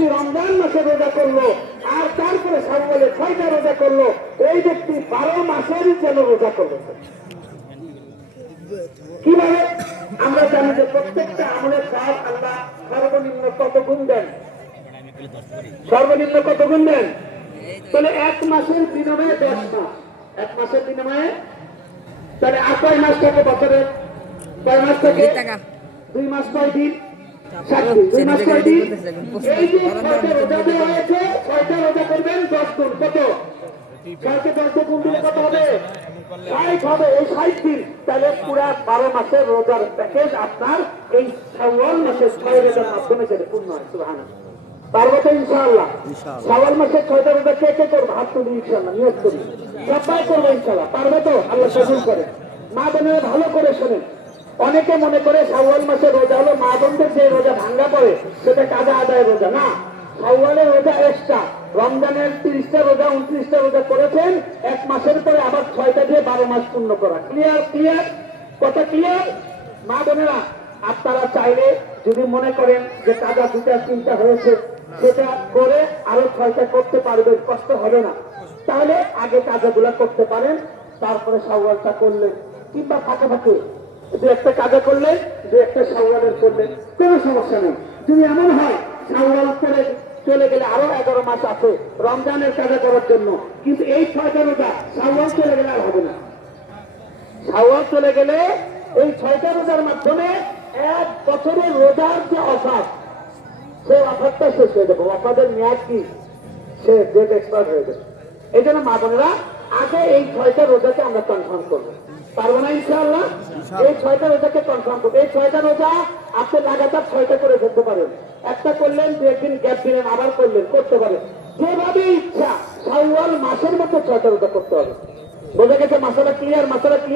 ব্যক্তি রমজান মাসে রোজা করল আর তারপরে সাবলে ছয়টা রোজা করল এই ব্যক্তি বারো মাসেরই যেন রোজা করল কীভাবে? আমরা জানি যে প্রত্যেকটা আমলের সব আল্লাহ সর্বনিম্ন কত গুণ দেন? সর্বনিম্ন কত গুণ দেন? তাহলে এক মাসের বিনিময়ে দশ মাস। এক মাসের বিনিময়ে? তাহলে আর কয় মাস থাকে বছরের কয় মাস থাকে? দুই মাস কয় দিন? বারো মাসের রোজার প্যাকেজ আপনার এই শাওয়াল মাসের ছয় রোজার মাধ্যমে সেটা পূর্ণ হয় সুবহানাল্লাহ পারব তো ইনশাআল্লাহ ছয়টা রোজা কে কে করব হাত তুলি ইনশাআল্লাহ নিয়োগ করি সবাই করব ইনশাআল্লাহ পারবে তো আল্লাহ কবুল করে মা বোনেরা ভালো করে শোনেন অনেকে মনে করে শাওয়াল মাসে রোজা হলো মা বোনদের যে রোজা ভাঙ্গা পড়ে, সেটা কাজা আদায় রোজা। না, শাওয়ালের রোজা এক্সট্রা রমজানের তিরিশটা রোজা, উনত্রিশটা রোজা করেছেন, এক মাসের পরে আবার ছয়টা দিয়ে বারো মাস পূর্ণ করা। ক্লিয়ার ক্লিয়ার কথা ক্লিয়ার মা বোনেরা, আপনারা চাইলে যদি মনে করেন যে কাজা দুটা চিন্তা হয়েছে, সেটা করে আরও ছয়টা করতে পারবেন, কষ্ট হবে না। তাহলে আগে কাজাগুলা করতে পারেন, তারপরে সাওয়ালটা করলেন। কিংবা ফাঁকে ফাঁকে দু একটা কাজা করলেন দু একটা সাওয়ালের করলেন কোনো সমস্যা নেই। যদি এমন হয় সাওয়াল করে চলে গেলে আরও এগারো মাস আছে রমজানের কাজা করার জন্য। কিন্তু এই ছয়টা রোজা সাওয়াল চলে গেলে আর হবে না। সাওয়াল চলে গেলে এই ছয়টা রোজার মাধ্যমে এক বছরের রোজার যে অফার সে অফারটা শেষ হয়ে যাবে। অফারের মেয়াদ কি? সে ডেট এক্সপায়ার হয়ে যাবে। এই জন্য মা বোনেরা, আগে এই ছয়টা রোজাকে আমরা কনফার্ম করব। পারব না ইনশাআল্লাহ? এই ছয়টা রোজাকে কনফার্ম করব। এই ছয়টা রোজা আপনি লাগাতার ছয়টা করে ফেলতে পারেন। একটা করলেন দু একদিন গ্যাপ দিলেন আবার করলেন করতে পারেন। যেভাবে ইচ্ছা সাউয়াল মাসের মধ্যে ছয়টা রোজা করতে হবে। বোঝা গেছে মাসালা ক্লিয়ার মাসালা ক্লিয়ার